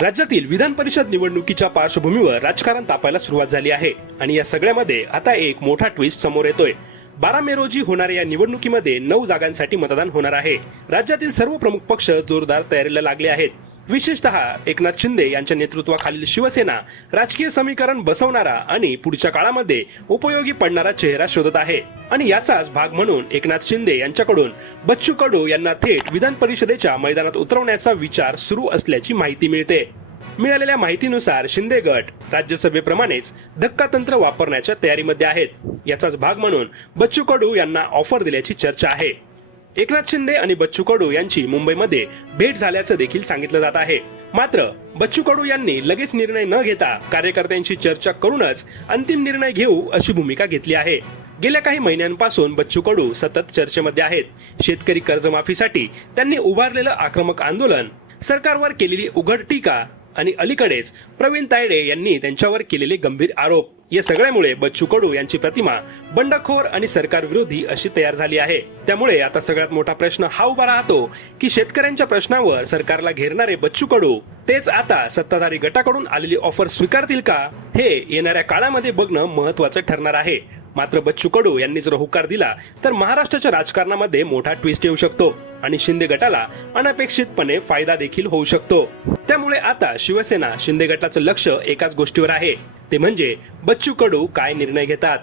राज्यातील विधान परिषद निवडणुकीच्या पार्श्वभूमीवर राजकारण तापायला सुरुवात झाली आहे आणि या सगळ्यामध्ये आता एक मोठा ट्विस्ट समोर येतोय। 12 मे रोजी होणाऱ्या या निवडणुकीमध्ये 9 जागांसाठी मतदान होणार आहे। राज्यातील सर्व प्रमुख पक्ष जोरदार तयारीला लागले आहेत। विशेषतः एकनाथ शिंदे यांच्या नेतृत्वाखालील शिवसेना राजकीय समीकरण बसवणारा आणि पुढच्या काळामध्ये उपयोगी पडणारा चेहरा शोधत आहे आणि याचाच भाग म्हणून एकनाथ शिंदे यांच्याकडून बच्चू कडू यांना थेट विधान परिषदेच्या मैदानात उतरवण्याचा विचार सुरू असल्याची माहिती मिळते। मिळालेल्या माहितीनुसार शिंदे गट राज्यसभेप्रमाणेच धक्कातंत्र वापरण्याच्या तयारीमध्ये आहेत। याचाच भाग म्हणून बच्चू कडू यांना ऑफर दिल्याची चर्चा आहे। एकनाथ शिंदे आणि बच्चू कडू यांची मुंबईमध्ये भेट झाल्याचं देखील सांगितलं जात आहे। मात्र बच्चू कडू यांनी लगेच निर्णय न घेता कार्यकर्त्यांशी चर्चा करूनच अंतिम निर्णय घेऊ अशी भूमिका घेतली आहे। गेल्या काही महिन्यांपासून बच्चू कडू सतत चर्चेमध्ये आहेत। शेतकरी कर्जमाफीसाठी त्यांनी उभारलेलं आक्रमक आंदोलन, सरकारवर केलेली उघड टीका आणि अलीकडेच प्रवीण तायडे यांनी त्यांच्यावर केलेले गंभीर आरोप, या सगळ्यामुळे बच्चू कडू यांची प्रतिमा बंडखोर आणि सरकार विरोधी अशी तयार झाली आहे। त्यामुळे आता सगळ्यात मोठा प्रश्न हा उभा राहतो की शेतकऱ्यांच्या प्रश्नावर सरकारला घेरणारे बच्चू कडू तेच आता सत्ताधारी गटाकडून आलेली ऑफर स्वीकारतील का, हे येणाऱ्या काळामध्ये बघणं महत्त्वाचं ठरणार आहे। मात्र बच्चू कडू यांनी जर होकार दिला तर महाराष्ट्राच्या राजकारणामध्ये मोठा ट्विस्ट येऊ शकतो आणि शिंदे गटाला अनपेक्षितपणे फायदा देखील होऊ शकतो। त्यामुळे आता शिवसेना शिंदे गटाचं लक्ष एकाच गोष्टीवर आहे, ते म्हणजे बच्चू कडू काय निर्णय घेतात।